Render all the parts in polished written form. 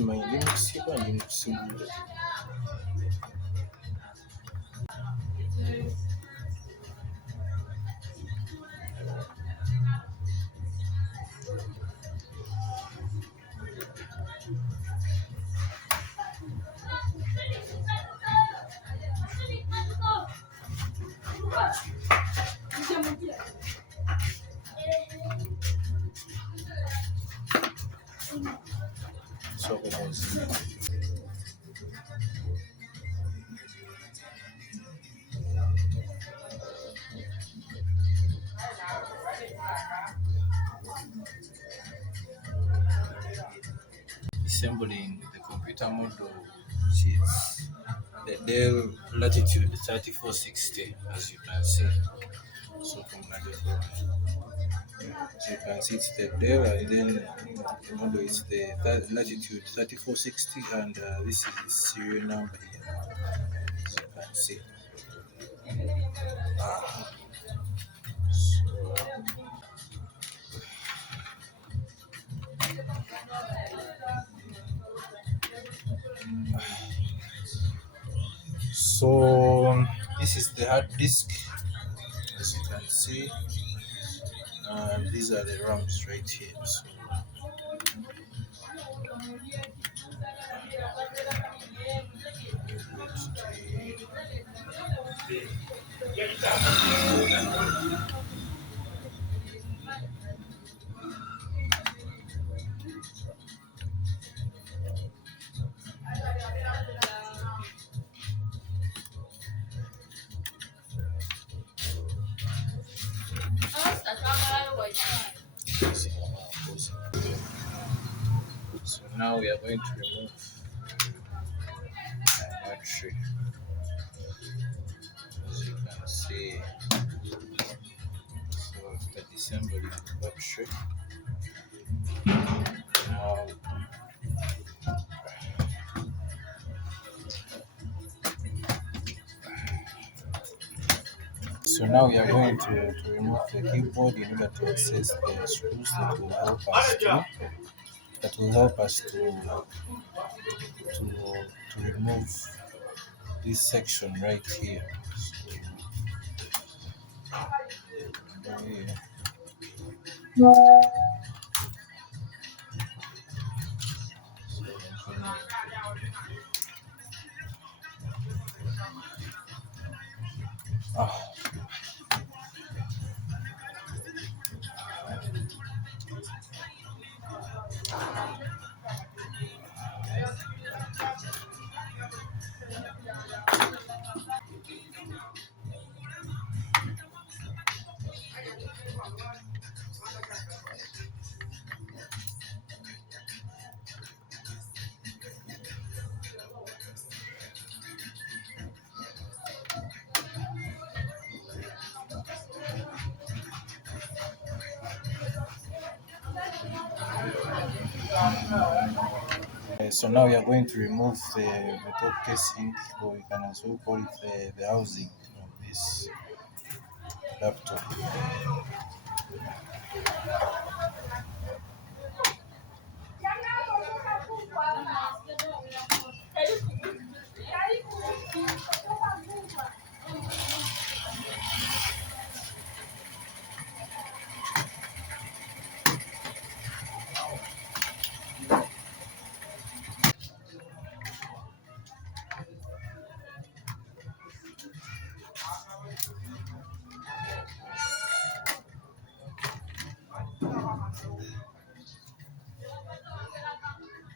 my Linux and Linux. So guys, assembling the computer module, which is the Dell Latitude 3460, as you can see. So from Nigeria, as you can see, it's the Dell, and then the model is the Latitude 3460, and this is the serial number here, as you can see. So this is the hard disk, as you can see, and these are the RAMs right here. So so now we are going to remove the battery, as you can see. So after disassembling the battery, now we are going to remove the keyboard in order to access the screws that will help us to remove this section right here. So, here. Ah, so now we are going to remove the top casing, or we can also call it the housing of this laptop.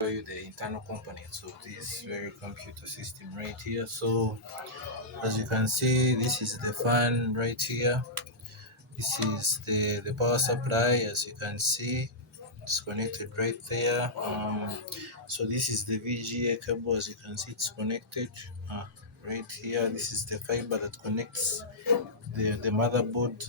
Show you the internal components of this very computer system right here. So as you can see, this is the fan right here. This is the power supply, as you can see. It's connected right there. So this is the VGA cable, as you can see, it's connected right here. This is the fiber that connects the motherboard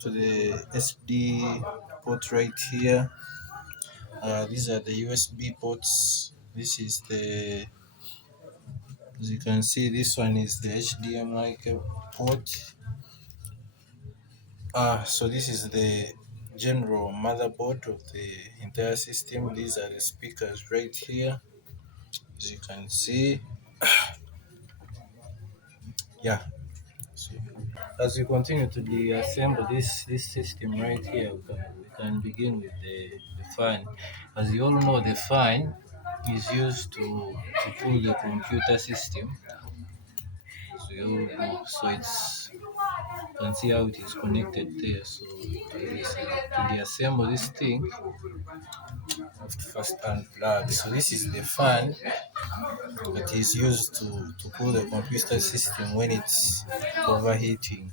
to the SD port right here. These are the USB ports. This is as you can see, this one is the HDMI port. So this is the general motherboard of the entire system. These are the speakers right here, as you can see. Yeah. So as we continue to assemble this system right here, we can begin with the fan. As you all know, the fan is used to cool the computer system. As we all know, so you can see how it is connected there. So to deassemble this thing, you have to first unplug. So this is the fan that is used to cool the computer system when it's overheating.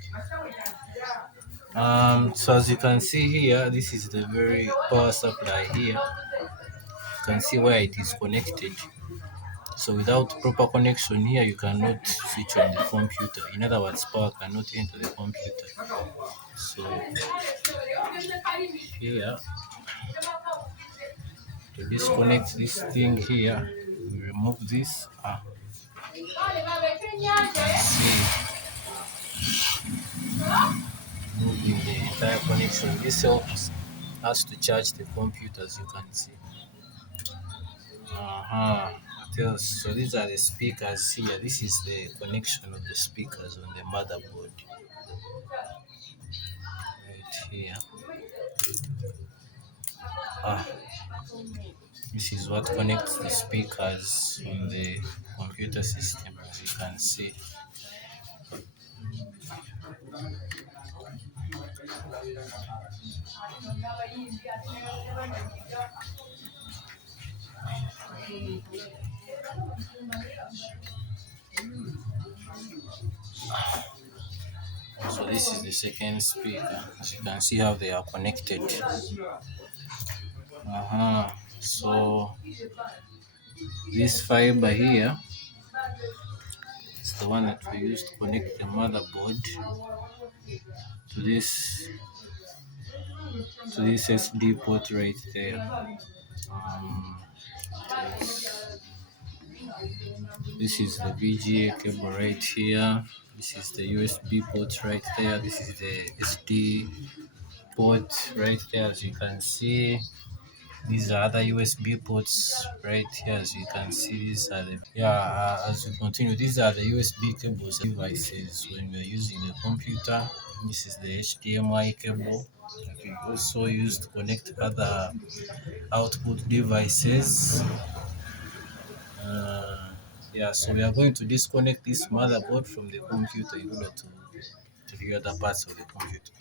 So as you can see here, this is the very power supply here. You can see where it is connected. So without proper connection here, you cannot switch on the computer. In other words, power cannot enter the computer. So here, to disconnect this thing here, we remove this. You can see moving the entire connection. This helps us to charge the computer, as you can see. What else? So these are the speakers here. This is the connection of the speakers on the motherboard right here. Ah, this is what connects the speakers on the computer system, as you can see. So this is the second speaker. As you can see how they are connected. So this fiber here is the one that we use to connect the motherboard to this SD port right there. Um, this is the VGA cable right here. This is the USB port right there. This is the SD port right there, as you can see. These are other USB ports right here, as you can see. These are the as we continue. These are the USB cables devices when we're using the computer. This is the HDMI cable that we also use to connect other output devices. Uh, so we are going to disconnect this motherboard from the computer in order to the other parts of the computer.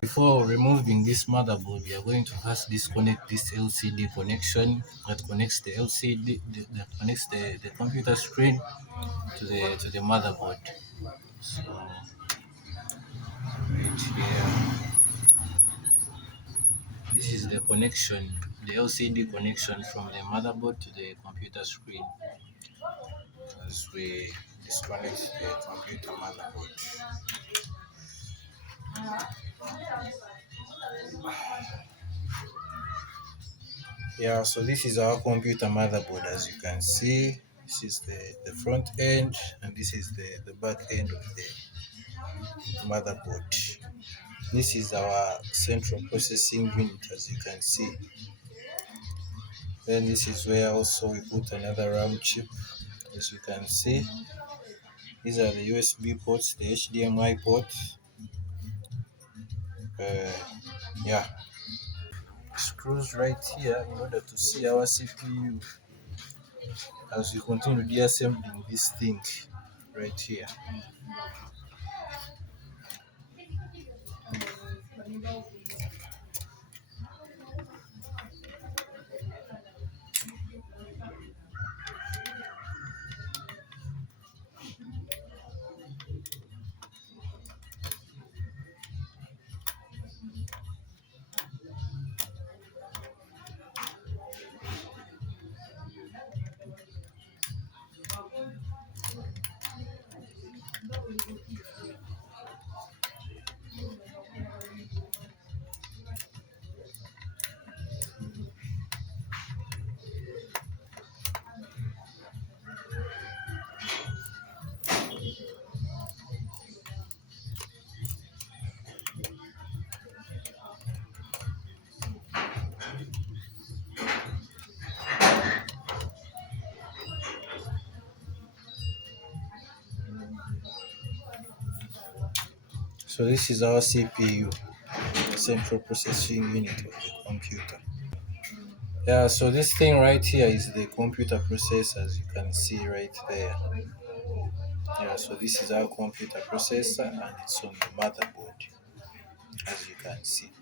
Before removing this motherboard, we are going to first disconnect this LCD connection that connects the LCD that connects the computer screen to the motherboard. So right here, this is the connection, the LCD connection from the motherboard to the computer screen. As we disconnect the computer motherboard. So this is our computer motherboard, as you can see. This is the front end, and this is the back end of the motherboard. This is our central processing unit, as you can see. Then this is where also we put another RAM chip, as you can see. These are the USB ports, the HDMI port. Uh, yeah, screws right here in order to see our CPU as we continue deassembling this thing right here. So this is our CPU, central processing unit of the computer. Yeah, so this thing right here is the computer processor, as you can see right there. Yeah, so this is our computer processor and it's on the motherboard, as you can see.